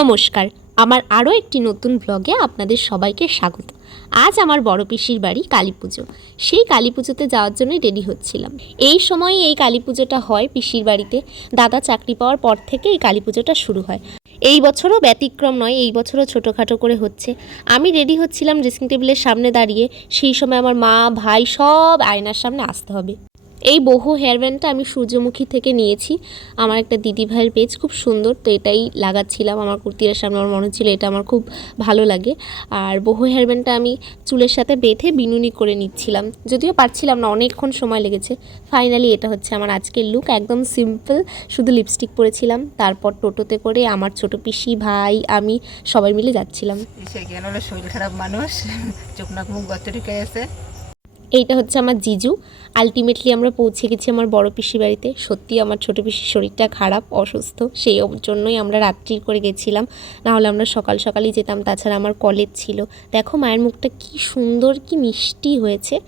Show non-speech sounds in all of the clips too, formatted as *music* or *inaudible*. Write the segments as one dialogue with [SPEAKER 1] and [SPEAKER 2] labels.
[SPEAKER 1] নমস্কার। আমার আরও একটি নতুন ব্লগে আপনাদের সবাইকে স্বাগত। আজ আমার বড় পিসির বাড়ি কালী পুজো সেই কালী পুজোতে যাওয়ার জন্যই রেডি হচ্ছিলাম। এই সময় এই কালী পুজোটা হয় পিসির বাড়িতে। দাদা চাকরি পাওয়ার পর থেকে এই কালী পুজোটা শুরু হয়। এই বছরও ব্যতিক্রম নয়, এই বছরও ছোটোখাটো করে হচ্ছে। আমি রেডি হচ্ছিলাম ড্রেসিং টেবিলের সামনে দাঁড়িয়ে। সেই সময় আমার মা, ভাই সব আয়নার সামনে আসতে হবে। এই বহু হেয়ার ব্যান্ডটা আমি সূর্যমুখী থেকে নিয়েছি। আমার একটা দিদি ভাইয়ের পেজ খুব সুন্দর, তো এটাই লাগাচ্ছিলাম আমার কুর্তির সামনে। আমার মনে হচ্ছিল এটা আমার খুব ভালো লাগে। আর বহু হেয়ার ব্যান্ডটা আমি চুলের সাথে বেঁধে বিনুনি করে নিচ্ছিলাম। যদিও পারছিলাম না, অনেকক্ষণ সময় লেগেছে। ফাইনালি এটা হচ্ছে আমার আজকের লুক একদম সিম্পল শুধু লিপস্টিক পরেছিলাম। তারপর টোটোতে করে আমার ছোট পিসি ভাই, আমি সবাই মিলে যাচ্ছিলাম।
[SPEAKER 2] শরীর খারাপ মানুষ? চোখ নাক মুখ গর্ত ঢুকে
[SPEAKER 1] এইটা হচ্ছে আমার জিজু। আলটিমেটলি আমরা পৌঁছে গেছি আমার বড় পিসি বাড়িতে। সত্যি আমার ছোট পিসির শরীরটা খারাপ, অসুস্থ। সেই জন্যই আমরা রাত্রির করে গেছিলাম। নাহলে আমরা সকাল সকালই যেতাম। তাছাড়া আমার কলেজ ছিল। দেখো মায়ের মুখটা কি সুন্দর, কি মিষ্টি হয়েছে।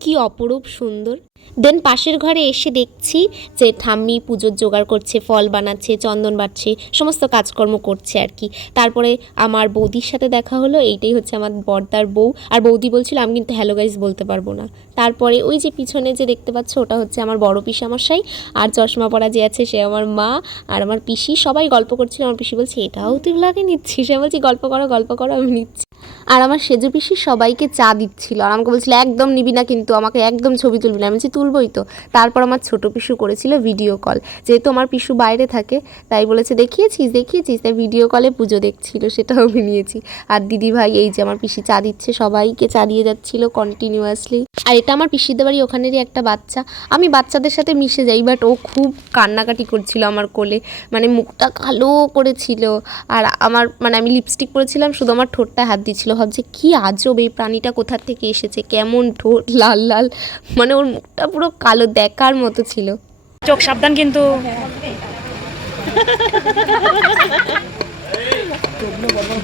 [SPEAKER 1] কি অপরূপ সুন্দর। দেন পাশের ঘরে এসে দেখছি যে ঠাম্মি পুজোর জোগাড় করছে, ফল বানাচ্ছে, চন্দন বাটছে, সমস্ত কাজকর্ম করছে আর কি। তারপরে আমার বৌদির সাথে দেখা হলো, এইটাই হচ্ছে আমার বর্দার বউ। আর বৌদি বলছিল, আমি কিন্তু হ্যালো গাইজ বলতে পারব না। তারপরে ওই যে পিছনে যে দেখতে পাচ্ছ, ওটা হচ্ছে আমার বড় মশাই আর চশমা পরা যে আছে, সে আমার মা আর আমার পিসি, সবাই গল্প করছিল। আমার পিসি বলছে, এটাও তুই লাগে নিচ্ছিস? আমি বলছি, গল্প করো গল্প করো, আমি নিচ্ছি। আর আমার সেজু পিসি সবাইকে চা দিচ্ছিল। আর আমাকে বলছিল, একদম নিবি না কিন্তু, আমাকে একদম ছবি তুলবি না। আমি বলছি তুলবই তো। তারপর আমার ছোট পিসু করেছিল ভিডিও কল যেহেতু আমার পিসু বাইরে থাকে, তাই বলেছে, দেখিয়েছিস দেখিয়েছিস? তাই ভিডিও কলে পুজো দেখছিল, সেটাও আমি নিয়েছি। আর দিদি ভাই এই যে আমার পিসি চা দিচ্ছে, সবাইকে চা দিয়ে যাচ্ছিল কন্টিনিউয়াসলি আর এটা আমার পিসিদের বাড়ি ওখানেরই একটা বাচ্চা। আমি বাচ্চাদের সাথে মিশে যাই বাট ও খুব কান্নাকাটি করছিল আমার কোলে। মানে মুখটা কালো করেছিল। আর আমার মানে আমি লিপস্টিক পরেছিলাম, শুধু আমার ঠোঁটটা হাত দিচ্ছিল ভাবছে, কি আজব এই প্রাণীটা কোথার থেকে এসেছে? কেমন ঠোঁট, লাল লাল। মানে ওর মুখটা পুরো কালো দেখার মতো ছিল।
[SPEAKER 3] চোখ সাবধান কিন্তু। *laughs*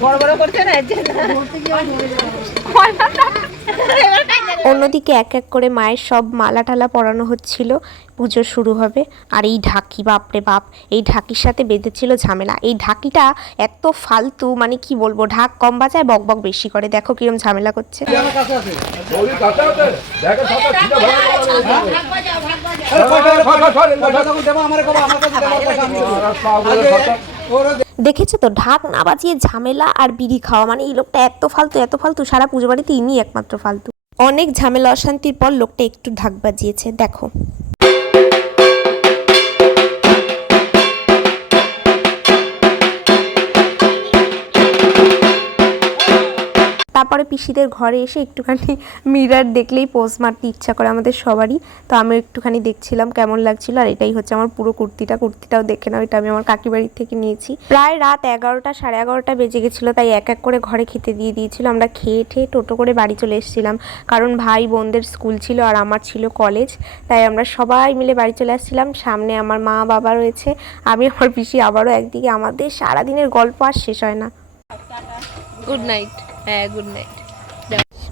[SPEAKER 2] বড় বড় করছে না
[SPEAKER 1] অন্যদিকে এক এক করে মায়ের সব মালা টালা পরানো হচ্ছিল। পুজো শুরু হবে। আর এই ঢাকি বাপরে বাপ এই ঢাকির সাথে বেঁধেছিল ঝামেলা। এই ঢাকিটা এত ফালতু মানে কি বলব ঢাক কম বাজায় বক বক বেশি করে। দেখো কিরম ঝামেলা করছে। দেখেছ তো? ঢাক না বাজিয়ে ঝামেলা আর বিড়ি খাওয়া মানে এই লোকটা এত ফালতু এত ফালতু, সারা পুজো বাড়িতে ইনি একমাত্র ফালতু। অনেক ঝামেলা, অশান্তির পর লোকটা একটু ঢাক বাজিয়েছে। দেখো তারপরে পিসিদের ঘরে এসে একটুখানি মিরার দেখলেই পোজ মারতে ইচ্ছা করে আমাদের সবারই। তো আমি একটুখানি দেখছিলাম কেমন লাগছিল, আর এটাই হচ্ছে আমার পুরো কুর্তিটা। কুর্তিটাও দেখে নাও, এটা আমি আমার কাকি বাড়ির থেকে নিয়েছি। প্রায় রাত এগারোটা, সাড়ে এগারোটা বেজে গেছিল, তাই এক এক করে ঘরে খেতে দিয়ে দিয়েছিল। আমরা খেয়ে ঠেয়ে টোটো করে বাড়ি চলে এসেছিলাম, কারণ ভাই বোনদের স্কুল ছিল আর আমার ছিল কলেজ। তাই আমরা সবাই মিলে বাড়ি চলে আসছিলাম। সামনে আমার মা বাবা রয়েছে, আমি, আমার পিসি আবারও একদিকে। আমাদের সারাদিনের গল্প আর শেষ হয় না। Good night. হ্যাঁ গুড নাইট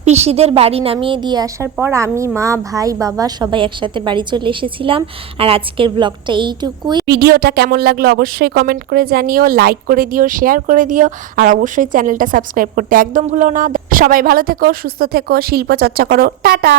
[SPEAKER 1] পিসিদের বাড়ি নামিয়ে দিয়ে আসার পর আমি, মা, ভাই, বাবা সবাই একসাথে বাড়ি চলে এসেছিলাম। আর আজকের ব্লগটা এইটুকুই। ভিডিওটা কেমন লাগল অবশ্যই কমেন্ট করে জানিও লাইক করে দিও শেয়ার করে দিও, আর অবশ্যই চ্যানেলটা সাবস্ক্রাইব করতে একদম ভুলো না। সবাই ভালো থেকো, সুস্থ থেকো, শিল্প চর্চা করো। টাটা!